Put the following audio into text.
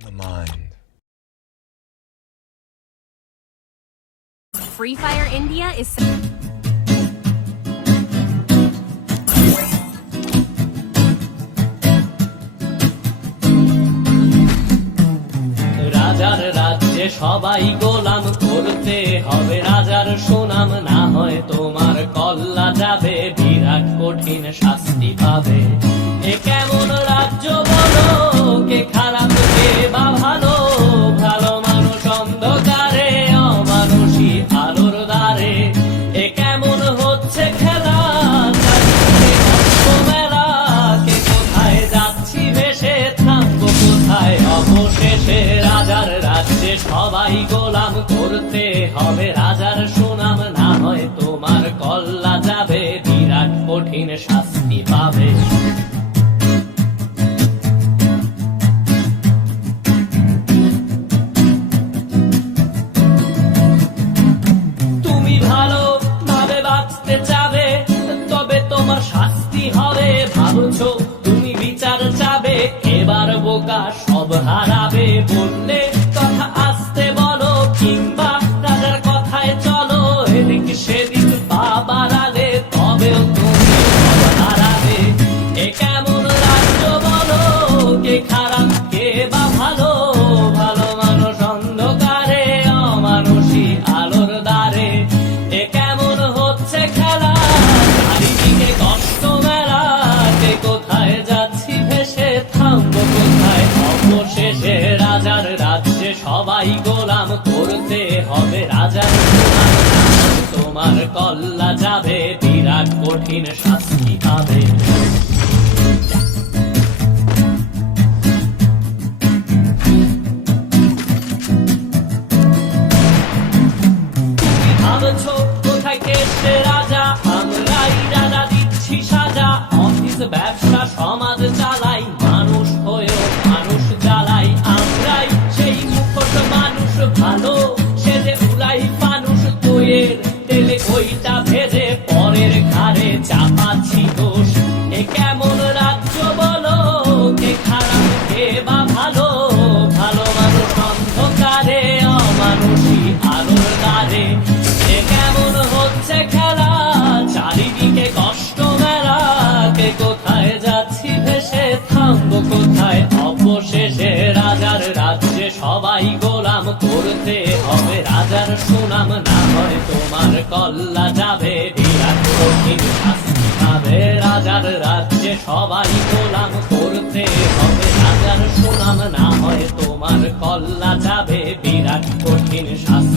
The mind. Free Fire India is রাজার রাজ্যে সবাই গোলাম করতে হবে রাজার সুনাম না হয় তোমার কল্লা যাবে বিরাট কঠিন শাস্তি পাবে এ কেমন রাজ্য বলো কে খারাপ কে বা ভালো ভালো মানুষ অন্ধকারে অমানুষী আলোর দ্বারে এ কেমন হচ্ছে খেলা মেলা কে কোথায় যাচ্ছি ভেসে থাকবো কোথায় অবশেষে রাজার রাজ্যে সবাই গোলাম করতে হবে রাজার সুনাম না হয় তোমার কল্লা যাবে বিরাট কঠিন শাস্তি পাবে তুমি ভালো ভাবে বাঁচতে চাবে তবে তোমার শাস্তি হবে ভাবছো তুমি বিচার চাবে এবার বোকা সব হারাবে বললে কথা আসতে বলো কিংবা রাজার কথায় চলো এদিক সেদিক পা বাড়ালে তবেও তুমি সব হারাবে এ কেমন রাজ্য বলো কে খারাপ কে বা ভালো ভালো মানুষ অন্ধকারে অমানুষী আলোর দ্বারে এ কেমন হচ্ছে খেলা চারিদিকে কষ্ট মেলা কে কোথায় যাচ্ছি ভেসে থামবো কোথায় অবশেষে রাজার রাজ্যে সবাই গোলাম করতে হবে রাজার সুনাম তোমার কল্লা যাবে বিরাট কঠিন শাস্তি পাবে ভাবছো কোথায় কেসে রাজা আমরাই রাজা দিচ্ছি সাজা অফিস ব্যবসা সমাজ চালাই মানুষ হয়েও মানুষ জ্বালাই আমরাই সেই মুখোশ মানুষ ভালো সে যে উলাই মানুষ দইয়ের তেলে ওইটা ভেজে পরের ঘাড়ে চাপাচ্ছি দোষ এ কেমন রাজ্য বলো কে খারাপ কে বা ভালো ভালো মানুষ অন্ধকারে অমানুষী আলোর দ্বারে এ কেমন হচ্ছে খেলা চারিদিকে কষ্ট মেলা কে কোথায় যাচ্ছি ভেসে থামবো কোথায় অবশেষে রাজার রাজ্যে সবাই গোলাম করতে হবে রাজার সুনাম না হয় তোমার কল্লা যাবে বিরাট কঠিন শাস্তি পাবে রাজার রাজ্যে সবাই গোলাম করতে হবে রাজার সুনাম না হয় তোমার কল্লা যাবে বিরাট কঠিন শাস্তি